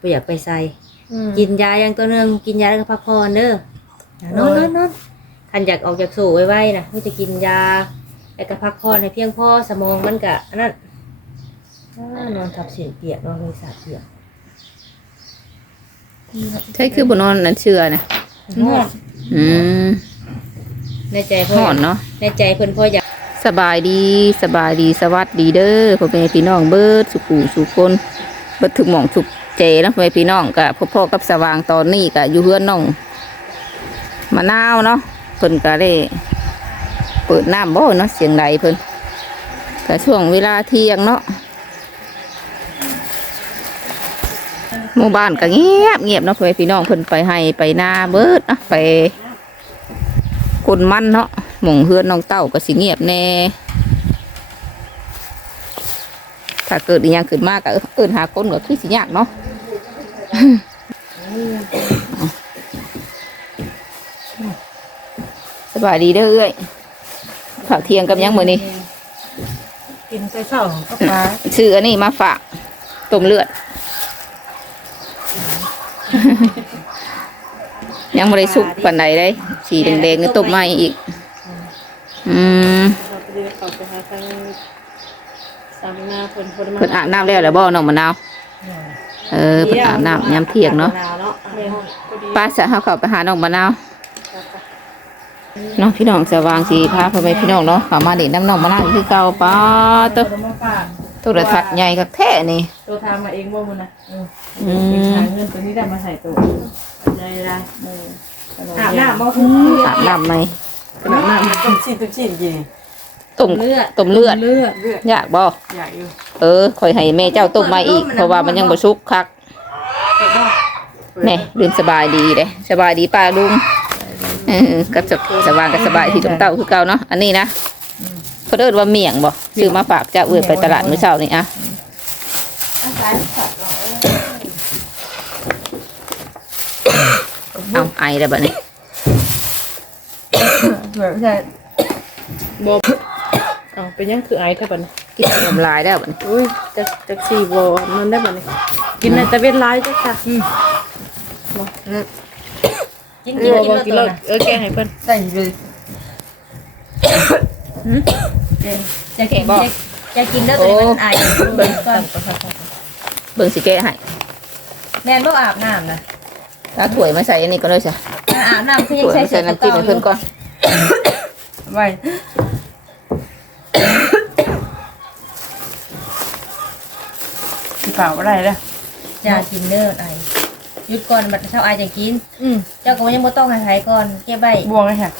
บ่อยากไปใส่อืมกินยาอย่างตัวหนึงกินยาแล้วก็พักผ่อนเด้อนอนนอนนอนคันอยากออกจากโซ่ไว้ๆนะก็จะกินยาแล้วก็พักผ่อนให้เพียงพอสมองมันก็อันนั้นอ่านอนทับเสียงเปียกนอนเลยสาดเปียกใช่คือบนอนนั้นเชื่อนะนอนอืมในใจพ่อห่อนเนาะในใจเพิ่นพ่ออยากสบายดีสบายดีสวัสดีเด้อพ่อแม่พี่น้องเบิดสุขูสุคนเบิดถึงหม่องสุก เจนะพ่อพี่น้องกะพ่อพ่อกับสว่างตอนนี้กะอยู่เฮือนน้องมะนาวเนาะเพิ่นก็ได้เปิดน้ำบ่เนาะเสียงใดเพิ่นก็ช่วงเวลาเที่ยงเนาะหมู่บ้านก็เงียบเงียบเนาะพ่อพี่น้องเพิ่นไปให้ไปนาเบิดเนาะไปคนมันเนาะหม่งเฮือนน้องเต้าก็สิเงียบแน่ถ้าเกิดอีหยังขึ้นมากก็เอิ้นหาคนก็คือสิยากเนาะ สบายดีเด้อเอ้ยข้าวเที่ยงกับหยังมื้อนี้กินใส่ข้าวก็ปลาซื้ออันนี้มาฝากต้มเลือด ยังบ่ได้สุกปานใดเลยสีแดงๆนี่ต้มใหม่อีก อืมเราไปเรียกเขาไปหาทางสามนาเพิ่นเพิ่นมาเพิ่นอาบน้ำแล้วแล้วบ่น้องมะนาว เออเพิ่นอาบน้ำยามเที่ยงเนาะวลเนาะแม่พอดีป้าจะเฮาเข้าไปหาน้องมะนาวเนาะพี่น้องสว่างสีพาพ่อแม่พี่น้องเนาะเข้ามาเล่นน้ำน้องมะนาวอีกคือเก่าป้าตัวเพิ่นมาฝากโทรทัศน์ใหญ่คักแท้นี่ตัวทางมาเองบ่มื้อนะเอออืมเป็นทางเงินตัวนี้ได้มาใส่ตัวได้ได้เอออาบน้ำบ่อาบน้ำไหมอาบน้ำต้มชิ้นต้มชิ้นยิง ต้มเลือดต้มเลือด เลือดเลือดยากบ่อยากอยู่เออคอยให้แม่เจ้าต้มมาอีก เพราะว่ามันยังบ่สุกคักแน่ลืมสบายดีเด้สบายดีป้าลุงเออกับสสว่างกับสบายที่ต้มเต้าคือเก่าเนาะอันนี้นะเพิ่นเอิ้นว่าเมี่ยงบ่ซื้อมาฝากเจ้าเอื้อไปตลาดมื้อเช้านี่อะเอาไอแล้วบัดนี้แบบใช่บ่ เอาเป็นยังคือไอแท้บัดนี้กินน้ำลายแล้วบัดนี้อุ้ยจักจักสี่บ่มันได้บัดนี้กินในตะเวนหลายจักค่ะอืมกินเอกินอกินบ่เลือดกินตัวเลิศนะเออแกให้เพิ่นใส่เลยจะกินจะจะกินเลือดตัวนี้มันไอเบิ่งก่อนเบิ่งสิแกะให้แม่นบ่อาบน้ำนะถ้าถ้วยมาใส่อันนี้ก็เลยจ้ะอาบน้ำคือยัถ้งวยใช้มาเสื้ใส่อน้ำจิ้มให้เพิ่นก่อนไว้ สิเปล่าบ่ได้เด้ออย่ากินเลือดไอหยุดก่อนบัดเช้าไอจะกิน อืมเจ้าก็ยังบ่ต้องให้ไผก่อนเก็บไว้บวงเลยค่ะ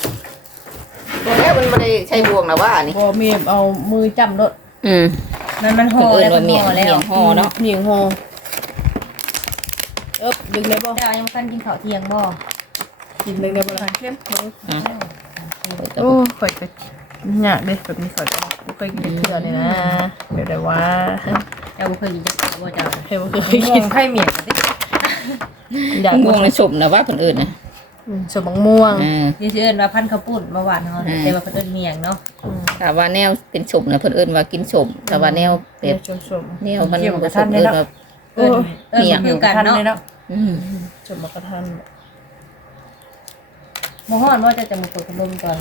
ตัวนี้มันบ่ได้ใช้บวงนะว่านี่บ่มีเอามือจับรถอืมมันมันห่อเพิ่นเอิ้แล้วนว่าเมี่ยงห่อแล้วเมี่ยงห่อเนาะเหนียงห่อเอ๊บดึงได้บ่เจ้ายังบ่ทันกินข้าวเที่ยงบ่กินดึงได้บ่ล่ะเข้มอืมโอ้ข่อยก็ยากเด้แบบนี้ข่อยก็บ่เคยกินเทื่อเลยนะแบบได้ว่าเจ้าบ่เคยกินจักข้าวบ่เจ้าเฮ้ยบ่เคยม่กิวนงไข่เมียงสิอยากม่วงในสมนะว่าเพิ่นเอิ้นนะอืมสมบังม่วงเออนี่สิเอิ้นว่าพันธุ์ข้าวปุ้นเมื่อวานเฮาอืมแต่ว่าเพิ่นเอิ้นเมียงเนาะถ้าว่าแนวเป็นสมนะเพิ่นเอิ้นว่ากินสมถ้าว่าแนวแบเดี๋ยวบชมแนวมันเกี่ยวกับผสท่านมได้เอิ้นเนาะว่าๆโอ้เอิ้นเมียง คือกันท่านเนาะเลยเนาะอืมชมบักกะทันบ่ฮ้อนว่าจะจะมาเปิดพัดลมก่อน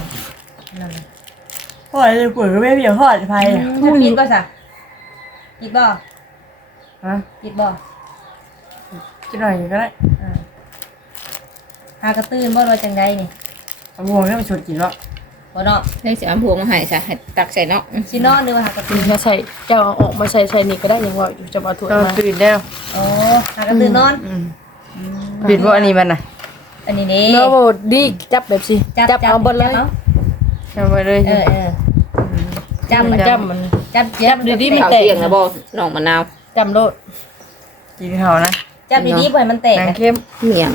นั่นน่ะ พ่อเลยปุ๋ยก็ไม่เพียงพ่อจะไป ถ้าปิดก็ซะ ปิดบ่ฮะปิดบ่กินหน่อยก็ได้อ่าหากระตื้นบ่ว่าจังไดนี่เอาบวงนี่มาชวนกินแล้วบ่เนาะได้สิเอาพวงมาให้ซะให้ตักใส่เนาะอืมสินอนหรือว่าหากระตื้นมาใส่เจ้าเอาออกมาใส่ใส่นี่ก็ได้ยังว่าอยู่จะมาถั่วมาตื่นแล้วอ๋อหากระตื้นนอนบิดว่าอันนี้มันน่ะอันนี้นี่ เนื้อโบดีจับแบบสิจับจับเอาบนเลยจับจับไปเลยเออเออจับมันจัจับบมัน จับจับดีๆข้าวเที่ยงนะบ่น้องมะนาวจำโลดกินเขานะจับดีๆบ่ให้มันแตกนางนะเข้มเมี่ยง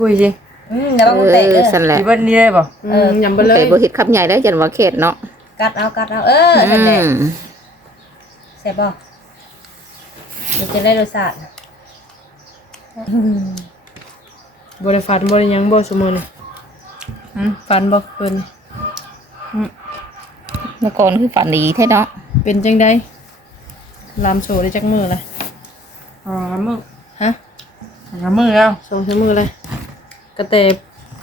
คุยสิอืมแล้วมันแตกเอเด้ออสั่นแหละกินวันนี้ได้ป่ะเออยำไปเลยแต่บ่เฮ็ดคำใหญ่แล้วจันว่าเขตเนาะกัดเอากัดเอาเอออืนั่นแหละมแซ่บบ่เดี๋ยวจะได้รสชาติบริฟันบริยังบ่สมมุนฟันบ่เพิ่น เมื่อก่อนคือฝันดีแท้เนาะเป็นจังไดลามโซได้จักมือละอ๋อมึงฮะหามือแล้วสองชั่วโมงเลยกระเตบ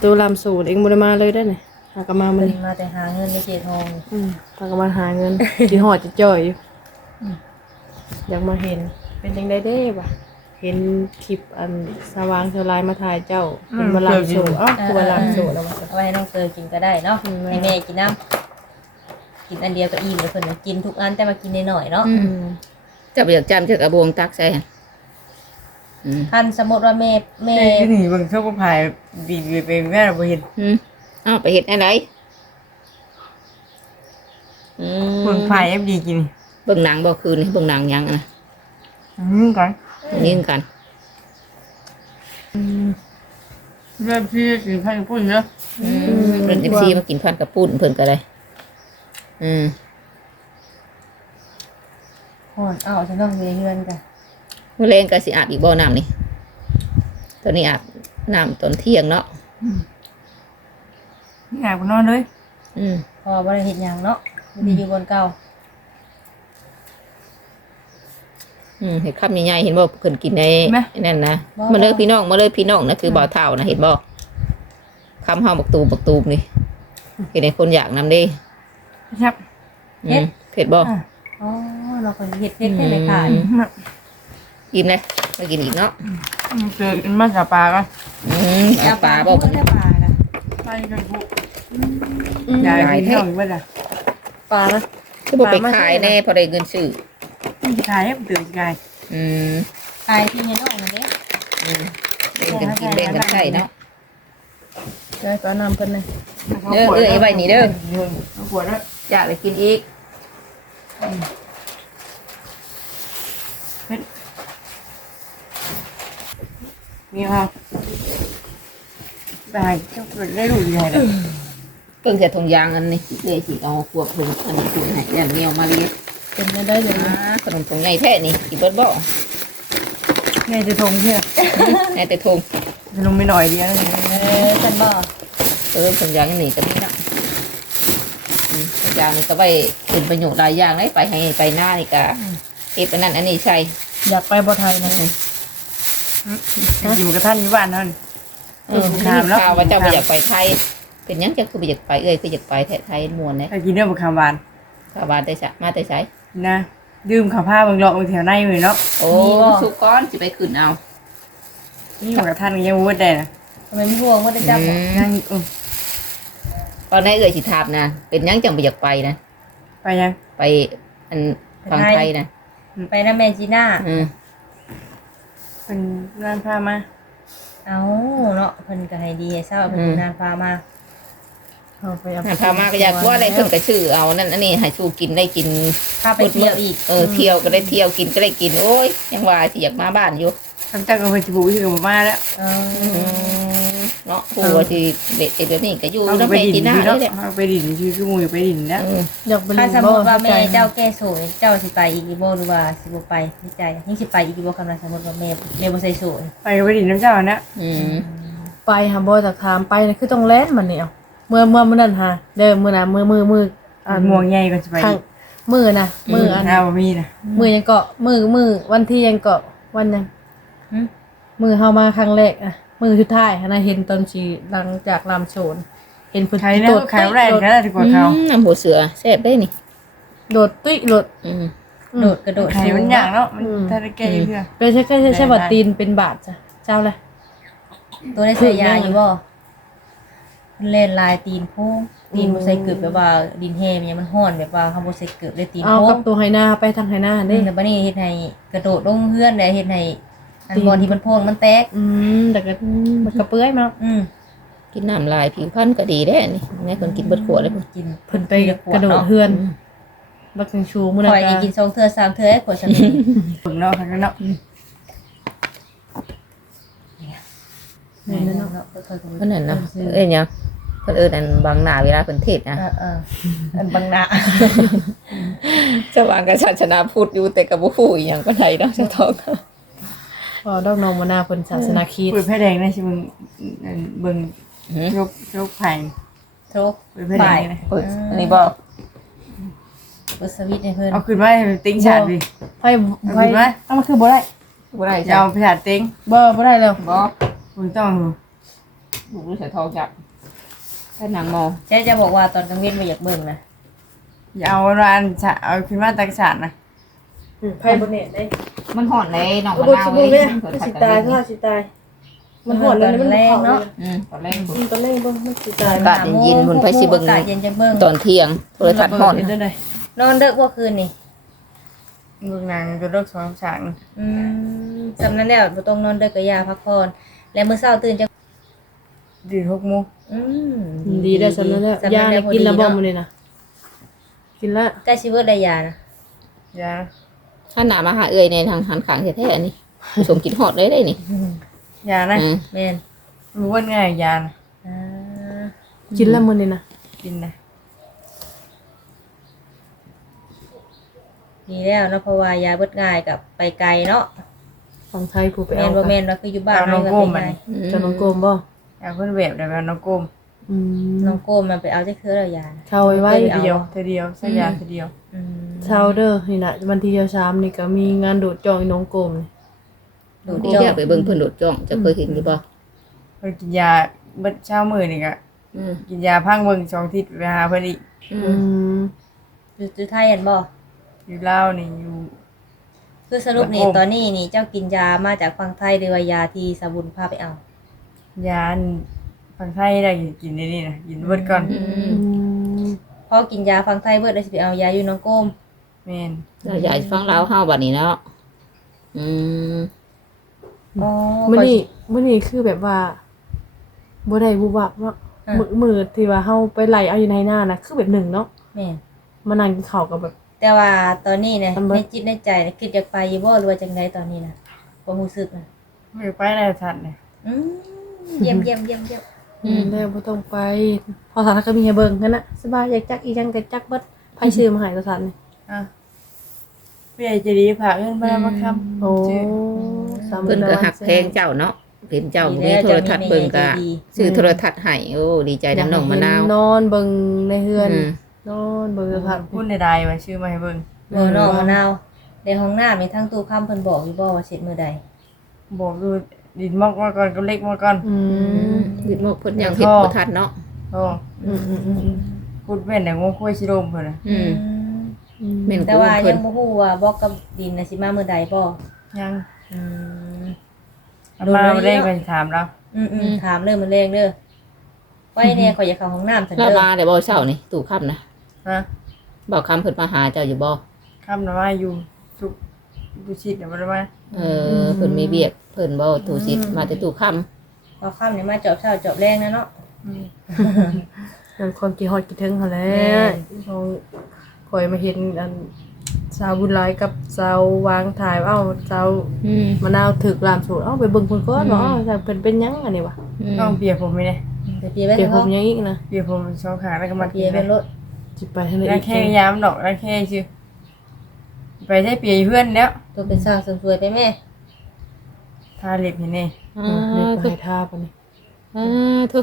ตัวลามสูตรเองบ่ได้มาเลยได้เนี่ยหากนมามันเพิ่นมาแต่หาเงินในเจทองอืมพากันมาหาเงินที่หอดจะจ่อยอยู่อยากมาเห็น เป็นจังไดเด้บ่ะเห็นคลิปอันสว่างเทอลายมาถ่ายเจ้าเป็นบาลามสูตรอ้าวคือบาลามสูตรแล้วว่าเอาไว้ให้น้องเตยกินก็ได้เนาะอืมให้แม่กินน้ำ กินอันเดียวก็อิ่มเลยเพิ่นน่ะกินทุกอันแต่มากินน้อยๆเนาะอือืมมจะไปอยากจำจะกระบวงตักใส่หั่นอืมคันสมมุติว่าแม่แม่เอ้ยนี่เบิ่งชอบผู้พายบีบไปแม่เราบ่เห็นอืมอ้าวไปเฮ็ดอะไรอืมเบิ่งพายเอฟดีกินเบิ่งหนังบ่คืนนี่เบิ่งหนังหยังอะนะอืมก่อนนี่กันเริ่มที่กินข้าวญี่ปุ่นเนาะอืมเพิ่นจังซี่มากินพันกับปุ้นเพิ่นก็ได้ อืมฮ้อนอ้าวฉันต้องเรียนเงินกันมื้อแรงก็สิอาบอีกบ่น้ำนี่ตอนนี้อาบน้ำตอนเที่ยงเนาะนี่อาบนอนเลยอืมเพอบ่ได้เฮ็ดหยังเนาะมีแต่อยู่บนเก่าอืมเห็ดคำใหญ่ๆเห็นบ่เพิ่นกินในนั่นนะมาเลยพี่น้องมาเลยพี่น้องนะคือบ่าวเท่านะเห็นบ่คำเฮาบักตูมบักตูมนี่เห็นในคนอยากนำเด้ ครับอืมเผ็ดบ่อะอ๋อเราก็เฮ็ดเฮ็ดให้ไม่ขาดกินเลยมากินอีกเนาะเจอมาจากปลาก็อืมเอาปลาบ่เพิ่นได้ปลานะไปกันกูยายกินข้าวอีกบ่ล่ะปลานะคือบ่ไปขายแน่พอได้เงินซื้อขายให้ตื่นกายอืมขายที่ให้น้องนั่นเด้อืมแบ่งกันกินแบ่งกันใช้เนาะได้ปลาน้ำเพิ่นเลยเด้อเอ้ยไอ้ใบนี้เด้อเอาขวดแล้ว อยากไปกินอีกมีค่ะได้เจ้าได้ดูดีเลยเพิ่งจะทงยางอันนี้เลยสิเอาพวกเพิ่นอันนี้คุณให้อย่างนี้เอามาเรียนเป็นไปได้เลยอ่าขนมทงใหญ่แท้นี่กินเบิดบ่ไงจะทงเที่ยแน่แต่ทงจะลงไปหน่อยเดียวเออฉันบ่เออทงยางนี่ก็มีเนาะอืมทง ยางนี่ก็ไว้เป็นประโยชน์หลายอย่างเลยไปให้ไปหน้านี่ก็เก็บอันนั้นอันนี้ใช่อยากไปบ่ไทยนะอยู่กับท่านอยู่บ้านนั่นเออถามแล้วข่าวว่าเจ้าไปอยากไปไทย เป็นหยังจะคือไปอยากไปเอ้ยคืออยากไปแท้ไทยมวนเนี่ยไปกินเนื้อบุคำหวานข่าวบานได้สะมาได้ใช้นะดื่มข้าวผ้าบางหลอกบางแถวในมือเนาะโอ้สุกก้อนสิไปขึ้นเอานี่อยู่กับท่านยังวุ้ดได้นะทำไมมีห่วงบ่ได้จับบ่อืมนั่งอืม ตอนนี้เอ้ยสิถามนะ เป็นหยังจังไปอยากไปนะ ไปยัง ไปอันฟังไทยนะไปนำแม่จีน่า อืมเป็นร้านผ้ามาเอาเนาะเพิ่นก็ให้ดีให้เศร้าเพิ่นนานพามาเอาไปเอาหันพามาก็อยากว่าอะไรเพิ่นก็ชื่อเอานั่นอันนี้ให้สู้กินได้กิน พาไปเที่ยวอีกเออเที่ยวก็ได้เที่ยวกินก็ได้กินโอ้ยยังว่าสิอยากมาบ้านอยู่ทำจากกับเป็นจิบุที่กับมาแล้ว เออือม เนาะผู้ว่าสิเด็กแบบนี้ก็อยู่เอาน้ำไปแม่ดินจีน่าที่เลเนาะยแหละเอาไปดินชื่อคือมูไปดินนะเอออยากไปถ้าเล่นสมบ่มุติว่าแม่ใจเจ้าแก้สวยเจ้าสิไปอีกบ่หรือว่าสิบ่ไปที่ใจยังสิไปอีกบ่คำนั้นสมมุติว่าแม่แม่บ่ใส่สวยไปกับไปดินน้ำเจ้านะอืมไปหาบ่จากถามไปนะคือต้องแล่นมันเนี่ยเมื่อเมื่อมื้อนั้นหาเด้อมื้อน่ะมื้อมื้อมื้ออันม่วงใหญ่ก็จะไปข้างมื้อน่ะมื้ออันถ้าบ่มีนะมื้อยังเกาะมื้อมื้อวันที่ยังเกาะวันยังหึมื้อเฮามาครั้งแรกอะ มื้อสุดท้ายหันน่ะเห็นตอนสิหลังจากลามโชน เห็นเพิ่นใครนะใครแรงก็ได้ดีกว่าเขาอืมน้ำหัวเสือแซ่บได้นี่โดดตุ้ยโดดอืมโดดกระโดดใครมันอย่างเนาะมันถ้าได้แก้เพื่อเป็นใช่ใช่ใช่ใช่ว่าตีนเป็นบาทจ้ะเจ้าเลยตัวได้ใส่ยาอยู่บ่เล่นลายตีนโพงตีนบ่ใส่เกือบแบบว่าดินแห้มันยังมันฮ้อนแบบว่าเฮาบ่ใส่เกือบเลยตีนเอาโพกับงตัวไฮนาไปทางไฮนานี่เด้แต่บัดนี้เฮ็ดให้กระโดดลงเฮือนได้เฮ็ดให้ อันบอลที่มันโพงมันแตก อืมแต่ก็มันกระเปื้อยมาอืมกินน้ำลายผิวพรรณก็ดีได้นี่ไงคนกินเบิดขวดเลยพุ่นกินเพิ่นไปกระโดดเฮือนบักจังชูมื้อคนั้นอยนี่ก็กินสองเทื่อสามเทื่อให้ขวดสมิงฝึกเนาะเขาเนาะนี่นเนาะเนาะค่อยๆเพิ่นนั่นนะเอ้ยเนี่ยเพิ่นเอิ้นอันบางหน้าเวลาเพิ่นเทศนะเออเอออันบังหน้าเจะวางกับศาสนาพุทธอยู่แต่ก็บ่ฮู้อีหยังปานใดเนาะเจ้าทอง พอดอกน้องมะนาวเพิ่นศาสนาคริสต์เปิดแพร่แดงนะชิมึงเบิ่งหือโรคโรคไผ่โทรเปิดแพร่แดบ่างยนะเปิดอันนี้บ่เปิดสวิตช์ให้เพิ่นเอาขึ้นมาให้ติ๊งฉาดดิไพ่ไพ่เอาขึ้นมาเอามาคือบ่ได้บ่ได้จะจ้ะเอาไปหาเต็งบ่บ่ได้แล้วบ่คุณต้องลูกรู้ใส่ทองจับแค่นางมอเจ๊จะบอกว่าตอนกลางเว้นไม่อยากเบิ่งนะอย่าเอาร้านฉะเอาขึ้นมาตักฉานนะอืม ไผบ่แน่ได้มันห่อนเลยน้องบ่มะบ่นาวสิเว้บ่ยเลยเพิ่นมันผัดสิกันตายเล่นถ้าสิตาย มันหอนเลยมันแรงเนาะอืมตอนแรกอืมตอนแรกบ่มันสิตายอากาศเย็นๆพุ่นไปสิเบิ่งอากาศเย็นจะเบิ่งตอนเที่ยงโทรทัศน์ห่อนเฮ็ดได้นอนเด็กว่าคืนนี่เบิ่งหนังก็เลิกสองฉากนี่อืมสำนั้นแล้วบ่ต้องนอนเด็กก็ยาพักผ่อนและมื้อเช้าตื่นจะดีหกโมงอืมดีได้สำนั้นแล้วสำยาแล้เนี่วยพอกินดีแล้วบ่เนาะมื้อนี้นะกินแล้วใกล้สิเบิดได้ยานะยา ถ้าหนามาหาเอ่ยในทางหันขางแท้ๆนี่สมกินฮอดเลยได้นี่ยานะอืมแม่นรู้ว่าง่ายยานะอ่ากินแล้วมื้อนี้นะกินนะดีแล้วเนาะเพราะว่ายาเบิดง่ายกับไปไกลเนาะฝั่งไทยผู้ไปแม่เอานบ่แม่นว่าคืออยู่บ้านเฮาก็ไปไกลเจะน้องโกมบ่ยาเพิ่นแบบได้แบบน้องกลม อืมน้องโกมมันไปเอาจักเทื่อแล้วยานะเข้าไว้ไว้เดียวเธอเดียวใส่ยาเธอเดียว อืมเช้าเด้อนี่น่ะวันที่23นี่ก็มีงานโดดจองอีน้องโกมนี่ดูดนี่จ้ออยางกไปเบิ่งเพิ่นโดดจ้องจะเคยเห็นอยู่บ่เพิ่นกินยาเบิดเช้ามื้อนี่ก็อืมกินยาพังเบิ่งสองทิศไปหาเพิ่นอีกอือืมมอยู่อยู่ไทยเห็นบ่อยู่ลาวนี่อยู่ คือสรุปนี่โอ้ ตอนนี้นี่เจ้ากินยามาจากฝั่งไทยหรือว่ายาที่สาบุญพาไปเอา ยา ฝั่งไทยได้กินในนี่นะกินเบิดก่อนอือืมมพอกินยาฝั่งไทยเบิดได้สิไปเอายาอยู่น้องโกมแม่นแล้วยายฟังลาวเฮาบัดนี้เนาะอืมอ๋อมื้อนี้มื้อนี้คือแบบว่าบ่ได้บุบวับเนาะ มื้อมื้อที่ว่าเฮาไปไล่เอาอยู่ในหน้าน่ะคือแบบหนึ่งเนาะแม่นมานั่งกินข้าวกับแบบ แต่ว่าตอนนี้เนี่ยมันเบิในดจิตในใจเนี่ยคิดอยากไปอยู่บ่หรือว่าจังไดตอนนี้นะความรู้สึกนะไม่ไปแล้วทันเนี่ยอืมเยี่ยมเยี่ยมเยี่ยมเยี่ยม อืมแล้วบ่ต้องไปพอสาธารณก็มีให้เบิ่งนั่นน่ะสบายอยากจักอีจังก็จักเบิดไผซื้อมาให้ก็ทันนี่อะพี่ใหญ่ใจะดีฝากเงินมามาคำโอ้ชื่อสามเพิ่นก็หักแพงเจ้าเนาะเห็นเจ้ามีโทรทัศน์เบิ่งก็ซื้อโทรทัศน์ให้โอ้ดีใจน้ำน้องมะนาวนอนเบิ่งในเฮือน อืม นอนเบิ่งโทรทัศน์พูดในใดว่าชื่อมาให้เบิ่งเมื่อน้องมะนาวในห้องน้ำมีทั้งตู้ค้ำเพิ่นบอกอยู่บ่ว่าเสร็จมื้อใดบอกดู ดินมอกมาก่อนก็เล็กมาก่อน อืมดิดมกเพิ่นยังเฮ็ดบ่ทันเนาะโอ้อืมอืมอืมพูดแม่นแต่งงคุยชิโรมเพิ่นน่ะอืมอืมแม่นแต่กูว่าเพิ่ยันงบ่ฮู้ว่าบอกกับดินน่ะสิมามื้อใดบ่ยังอืม เอามาเอาเลขไปถามเราอืมอืมถามเด้อมื้อแรงเด้อไว้แน่ข่อยอยากเข้าห้องน้ำซั่นเราเด้อมาได้บ่เช้านี่ตู่ค่ำนะฮะบ่คำเพิ่นมาหาเจ้าอยู่บ่คำนะว่าอยู่สุก ดูชิดเนี่ยบ่ได้มาเออเพิ่นมีเบียกเพิ่นบ่ตู่สิมาแต่ตู่ค่ำพอค่ำนี่มาจอบเช้าจอบแรงนะเนาะอืมนั่นความคิดฮอดคิดถึงหั่นแหละแม่เขาคอยมาเห็นอันสาวบุญหลายกับสาววางถ่ายว่าเอ้าสาวอืมมะนาวถึกลามสูตรเอ้าไปเบิ่งเพิ่นก่อนว่าเอ้าแต่เพิ่นเป็นหยังอันนี้วะอืมต้องเปียกผมไหมเนี่ยเดี๋ยวเปียไว้เดี๋ยวเถผอะมยังอีกนะเปียกผมสองขาแล้วก็มาเปีกิยนเป็นรถสิไปทางไหนแล้วอีกแค่ยามดอกแล้วแค่ชื่อ ไปใช้เปียเพื่อนแล้วตัวเป็นสาวสวยๆไปแม่ทาเล็บเห็นนี่อ่เด็กาก็ทุให้ท่าปะนี่อ่าทุ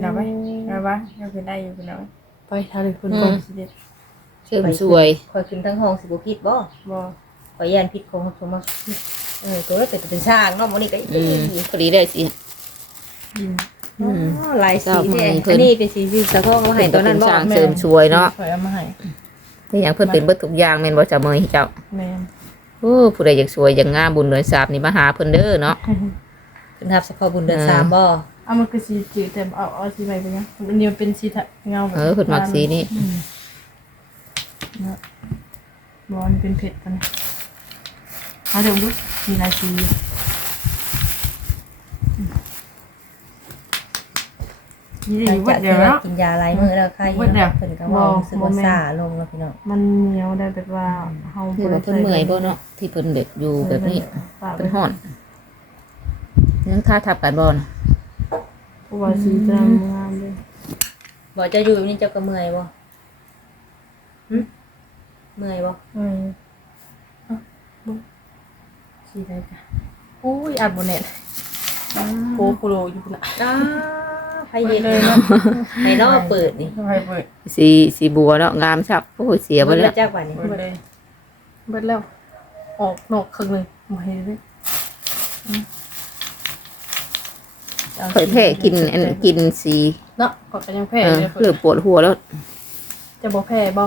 เราไปเราบ้างเราเป็นได้อยู่เป็นเอาไปท่าเด็กเพิ่นก่อนสิเด็ดเชิมสวยข่อยขึ้นทั้งห้องสิบ่ผิดบ่บ่ข่อยย่านผิดของสมมาเออตัวเป็นเป็นช่างเนาะมื้อนี้ก็อืมพอดีได้สิอ๋อลายสีเจ้ามื้อแท้นี้เพิ่อันนนี้เป็นสีที่สะท้อนมาให้ตอนนั้นบ่สร้างเสริมสวยเนาะคอยเอามาให้ นี่หยังเพิ่นเป็นเบิดทุกอย่างแม่นบ่เจ้าเมยเจ้าแม่นโอ้ผู้ใดอยากสวยอยากงามบุญเดือนสาบนี่มาหาเพิ่นเด้อเนาะเป็นทับเฉพาะบุญเดือนสามบ่เอามันคือสีจืดแต่เอาเอาสีใบไปยังอันนี้มันเป็นสีเงาแบบเออเพิ่นมักสีนี้บอลเป็นเผ็ดกันนะเอาเดี๋ยวดูมีลายสี อยู่ยี่หลัดีงวัจาดกเดียวที่แล้วกินยาหลายมื้อแล้วค่ะวัดเดียว เพิ่นก็ว่ารู้สึกว่าซ่าลงแล้วพี่น้องมันเหนียวได้แบบว่าเฮาคือว่าเพิ่นเมื่อยบ่เนาะที่เพิ่นแบบอยู่แบบนี้ฝากเป็นห่อนยังท่าทับกันบ่นะเพราะว่าสีจะงามเลยบ่จะอยู่แบบนี้เจ้าก็เมื่อยบ่หึเมื่อยบ่อืมเอาดูสีอะไรกันโอ้ยอัดบนเน็ต โคโคโลอยู่บนน่ะอ้าให้เย็นเลยเนาะให้เนาะเปิดนี่ทำไมเปิดสีสีบัวเนาะงามชับโอ้ยเสียเปิบ่ดแล้แล้ววจักว่านี่เปิดเลยเบิดแล้ว ออกนอกครึ่งหนึงมาให้ด้วยข่อยแพ้กินอันกินสีเนาะก็ยังแพ้เออเลยเริ่มปวดหัวแล้ว จะบ่แพ้บ่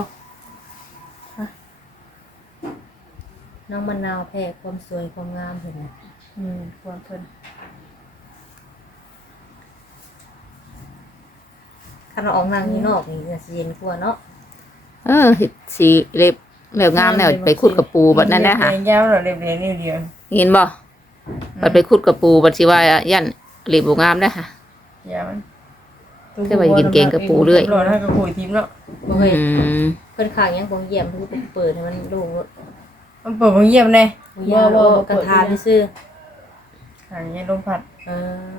น้องมะนาวแพ้ความสวยความงามเห็นไหมอืมควรเพิ่น ถ้าเราออกนางนี่นอกนี่จะเย็นกว่าเนาะเออเฮ็ดสีเล็บแล้วงามแล้วไปขุดกระปูบัดนั้นนะฮะยาวเราเรียบเรียงนิดเดียวเห็นบ่บัดไปขุดกระปูบัดสิว่ายันเล็บบ่งามนะฮะยาวมันก็ไปกินเกงกระปูเรื่อยรอให้กระปูทิมเนาะบ่เคยอืมเพิ่นข้างยังบ่เยี่ยมเพิ่นก็เปิดให้มันโล่งรถมันเปิดของเยี่ยมเลยบ่เยี่ยมบ่กันทาไปซื้อ หางเงี้ยลมพัดเอ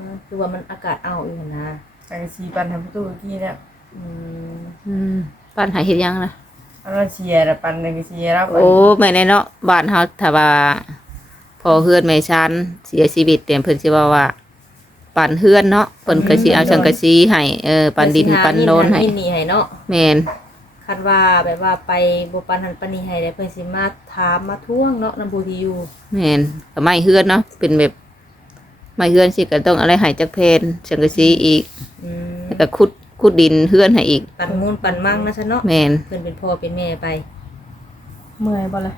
อคือว่ามันอากาศเอาอยู่หั่นนะหางสีปันทำประตูเมื่อกี้เนี่ยอืมอืมบ้านหาเฮ็ดยังนะเอาเราเชียร์ละปันเลยก็เชียร์แล้วโอ้แม่นแน่เนาะบ้านเฮาถ้าว่าพอเฮือนแม่ชันเสียชีวิตเตรียมเพิ่นสิว่าว่าปันเฮือนเนาะเพิ่นก็สิเอาสังกะสีให้เออปันดินปันโนนให้หินี่ให้เนาะแม่นคันว่าแบบว่าไปบ่ปันหันปานนี้ให้ได้เพิ่นสิมาถามมาทวงเนาะนำผู้ที่อยู่แม่นก็ไม้เฮือนเนาะเป็นแบบ ไม้เฮือนสิก็ต้องอะไรให้จักเพนสังกะสีอีกอืมแล้วก็ขุดขุดดินเฮือนให้อีก ปันมูลปันมั่งนะซะเนาะแม่นเพิ่นเป็นพ่อเป็นแม่ไปเมื่อยบ่ล่ะ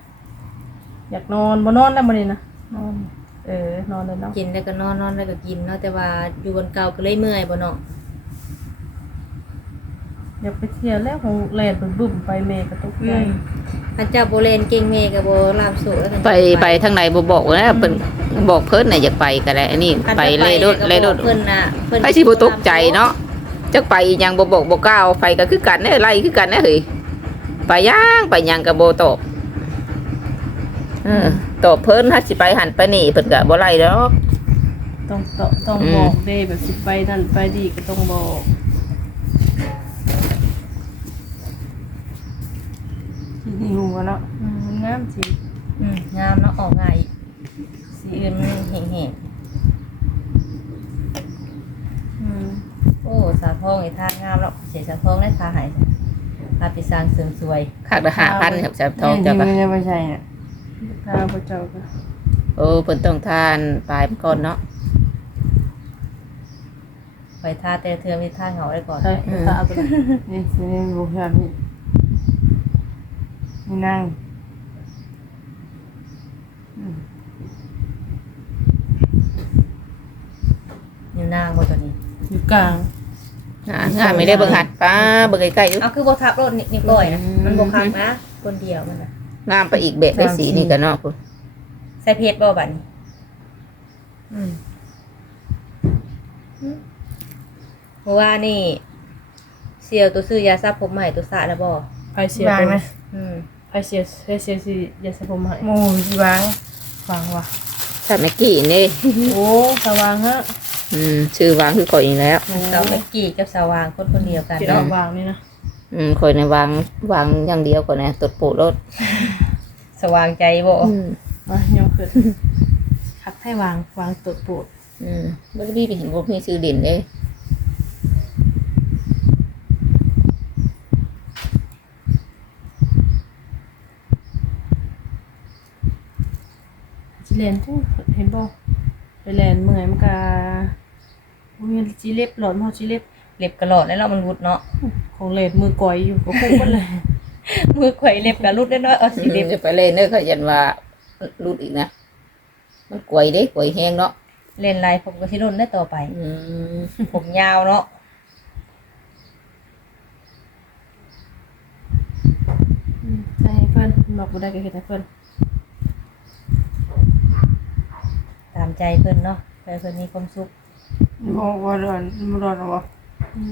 อยากนอนบ่นอนแล้วมื้อนี้นะนอน เออ นอนเลยเนาะกินแล้วก็นอนนอนแล้วก็กินเนาะแต่ว่าอยู่บนเก่าก็เลยเมื่อยบ่เนาะอยากไปเที่ยวแล้วของแลนบึ้มๆไปเมก็ตกใจ คันเจ้าบ่เล่นเก่งแม่ก็บ่ลามโสแล้วกันไปไปทางไหนบ่บอกนะเพิ่นบอกเพิ่นน่ะอยากไปก็ได้อันนี้คันไปจะเลยโดดก็เลยโดดบอกเพิ่นน่ะเพิ่นไปสิบ่ตกใจเนาะจักไปอีหยังบ่บอกบ่กล่าวไปก็คือกันเด้อไล่คือกันเด้อเฮ้ยไปย่างไปหยังก็บ่ตอบเออตอบเพิ่นถ้าสิไปหันไปนี่เพิ่นก็บ่ไล่ดอกต้องต้องต้องอืมบอกเด้แบบสิไปนั่นไปดีก็ต้องบอก สีหูกันเนาะอืมมันงามสิอืมงามเนาะออกง่ายอีกสีอื่นมันแห้งอืมๆโอ้สาวทองไอ้ทางามเนาะเสียสาวทองได้ทาหายพาไปสร้างเสริมสวยคักละ5,000ครับจับทองจริเจ้างก็ไม่ไม่ใช่เนี่ยพาพระเจ้าก็โอ้เพิ่นต้องทานปลายมันก่อนเนาะไปทาแต่เธอมีทาเหงาได้ก่อนใช่พาไปเลยนี่สีนี่บุกชาพี่นี่ นั่งอยู่หน้าบ่ตัวนี้ อยู่กลาง อ่างานไม่ได้เบิ่งหัดป้าเบิ่งใกล้ๆอยู่เอาคือบ่ทับรถนิดๆหน่อยนะมันบ่คักนะ คนเดียวมันน่ะงามไปอีกแบบได้สีนี่ก็เนาะพุ่นใส่เพชรบ่บัดนี้อืมเพราะว่านี่ เสี่ยวตัวซื้อยาซับผมใหม่ตัวสระแล้วบ่ไอเสียบางนะอืม ไอเสียไอเสียสิยาสระผมให้หมูจีบางฟังว่ะถ้าแม่กี้นี่โอ้สว่างฮะอืมชื่อวางคือข่อยนี่แล้วสาวเมื่อกี้กับสาวางคนคนเดียวกันเจ็ดเนาะวางนี่นะอืมข่อยในวางวางอย่างเดียวก่อนนะตดปูรถสว่างใจบ่อืมมายกขึ้นคักให้วางวางตดปูดอืมบ่ได้มีไปเห็นบ่มีชื่อเด่นเด้จิ เลนทุกเห็นบ่ไปแลนเมื่อยมันก็บ่มีจิเล็บหลอนเฮาจิเล็บเล็บกระหลอดแล้วเนาะมันรุดเนาะของเลนมือก่อยอยู่ก็คู่กันเลยมือไขว่เล็บกระรุดได้น้อยเอาสิอืเล็มบจะไปเล่นเด้อเขายันว่ารุดอีกนะ มันกวยเด้กวยแห้งเนาะเล่นลายผมก็สิรุนได้ต่อไปอืมผมยาวเนาะใช่ให้เพิ่นนอกบ่ได้ก็เฮ็ดให้เพิ่น ตามใจเพิ่นเนาะเพื่อเพิ่นมีความสุขบอกว่าร้อนมันร้อนหรอวะ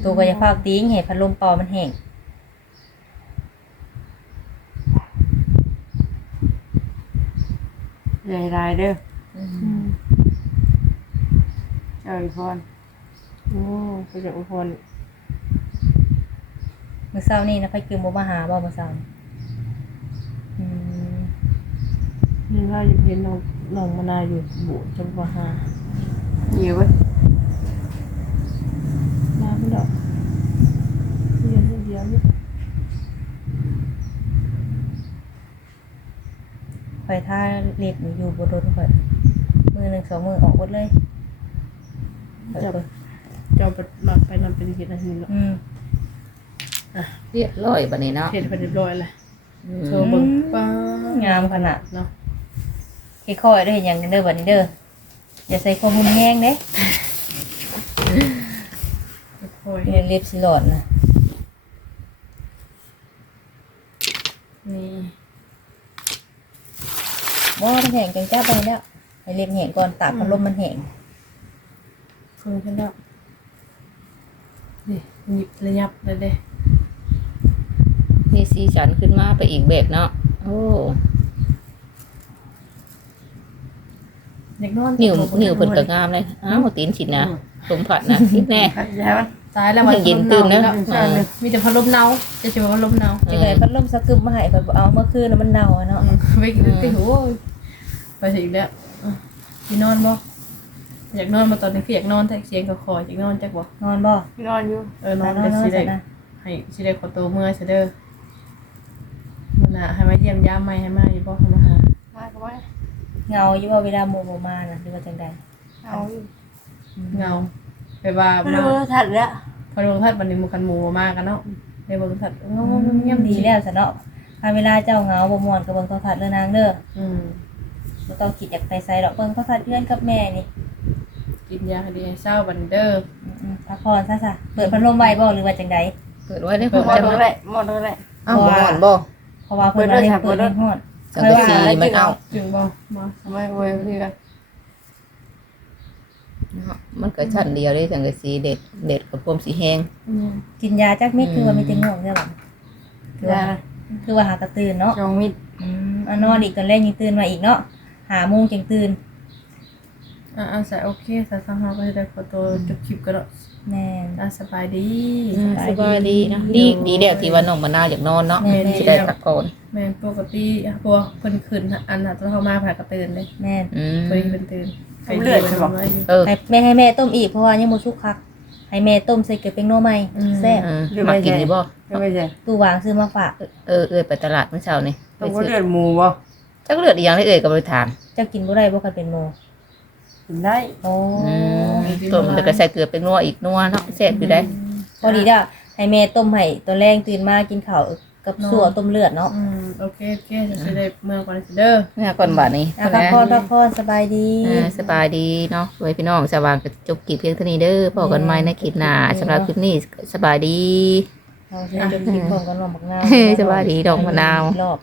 ตัวก็จะพากติ้งให้พัดลมเป่ามันแห้งใหญ่รายเด้ออืมเจ้าอีพรโอ้ไปจากอุพรมื้อเช้านี่นะไปคือบ่มาหาบ่มื้อเช้านี่อืมนี่ว่าอยู่เห็นน้อง น้องมานาวอยู่บุจังหวัดหาเยอะเว้ยน้ำมันดอกเรียนเดียวนี่ข่อยท่าเล็บอยู่บ่โดนข่อยเมื่อยอหนึ่งสองมือออกหมดเลยจับเจ้าไปมาไปนำเป็นเฮ็ดอันนี้เนาะอืมเรียบร้อยบัดนี้เนาะเฮ็ดไปเรียบร้อยเลยอืมโชว์เบิ่งป้างามขนาดเนาะ ค่อยๆเด้อเห็นอย่างเด้อบัดนี้เด้ออย่าใส่ความรุนแรงเด้ค่อยเรียนเล็บสิหลอดนะๆนี่บ่มันแห้งจังจ้าไปแล้วให้เล็บแห้งก่อนตากพัดลมมันแห้งฝึงขึ้นแล้วนี่หยิบระยับเลยเด้มีสีสันขึ้นมาไปอีกแบบเนาะโอ้ เด็กนอนนิ้วนิ้วเพิ่นก็งามเลยอ้าวตีนฉินนะสมผัดนะคิดแน่ตายแล้วมันเย็นตื่นนะใช่เลยมีแต่พัดลมเนาจะจะว่าพัดลมเนาจังไดพัดลมสักกึมมาให้ข่อยบ่เอาเมื่อคืนน่ะมันเน่าอะเนาะไม่กินติโอ้ยไปถึงแล้วอะพี่นอนบ่อยากนอนมาตอนนี้คืออยากนอนแต่เสียงก็คออยากนอนจักบ่นอนบ่นอนอยู่เออนอนนอนก็นอนสิใส่ได้นะให้สิได้ขอตัวเมื่อซะเด้อมื้อหน้าให้มาเยี่ยมยามใหม่ให้มาอยู่บ่ให้มาหามาก็ว่า เงาอยู่ว่าเวลาหมู่บ่มาน่ะหรือว่าจังไดเอาอยู่เงาไปว่าไม่มารู้ทัดแล้วพอลงทัดบัดนี้หมู่กันหมู่บ่มากันเนาะได้เบิ่งทัดงอืงมๆเงียบๆดีดีแล้วซะเนาะถ้าเวลาเจ้าเหงาบ่ม่วนก็เบิ่งโทรทัศน์เด้อนางเด้ออืมบ่ต้องคิดอยากไปไสดอกเบิ่งโทรทัศน์เพื่อนกับแม่นี่กินยาให้ดีให้เช้าบัดนเด้ออืมๆพักผ่อนซะซะเปิดพัดลมไว้บ่หรือว่าจังไดเปิดไว้ได้หผมมดจะแล้วแหละหมดแล้วแหละอ้าวบ่หอนบ่เพราะว่าเพิ่นว่าให้เปิดให้ฮอด สังกะสีมันเอาจึงบ่มาไม่เว้ยพี่กันมันก็ชั้นเดียวได้สังกะสีเด็ดเด็ดกับพวมสีแห้งอืมกินยาจักเม็ดคือว่ามีแต่ง่วงใช่บ่คือว่าคือว่าหากระตื่นเนาะจองมิดอืมอันนอนอีกตอนแรกยังตื่นมาอีกเนาะหาโมงจังตื่นอะอะใส่โอเคใส่ฟังเฮาก็ได้ขอตัวจบคลิปก็ได้ แม่น อะสบายดี อืมสบายดีนะดีดีแล้วที่ว่าน้องมะนาวอยากนอนเนาะแม่น สิได้พักก่อนแม่นปกติพวกเพิ่นขึ้นอันน่ะตอนเข้ามาผ่ากระตื่นเลยแม่นอืมเพิ่นเพิ่นตื่นเลือดใช่ปะ เออให้แม่ให้แม่ต้มอีกเพราะว่ายังบ่สุกคัก ให้แม่ต้มใส่เกลือเป็นโนใหม่แซ่บเออมากินดีบ่ไม่ใช่ตู้วางซื้อมาฝากเออเอ้ยไปตลาดเมื่อเช้านี่ไปต้องซื้อเลือดหมูบ่จักเลือดอีหยังได้เอ้ยก็บ่ได้ถามเจ้ากินบ่ได้บ่คันเป็นโม กินได้โอ้อืมต้มแล้วก็ใส่เกลือเป็นนัวอีกนัวเนาะแซ่บอยู่ได้พอดีเด้อให้แม่ต้มให้ตอนแรกตื่นมากินข้าวกับสั่วต้มเลือดเนาะอืมโอเคโอเคจะสิได้เมื่อก่อนสิเด้อเนี่ยก่อนบาดนี้อะพักผ่อนพักผ่อนสบายดีอ่าสบายดีเนาะไว้พี่น้องสว่างก็จบคลิปเพียงเท่านี้เด้อพบกันใหม่ในคลิปหน้าสำหรับคลิปนี้สบายดี เราจะจบคลิปพร้อมกันลองบักนาวเฮ้ยสบายดีดอกมะนาว รอบ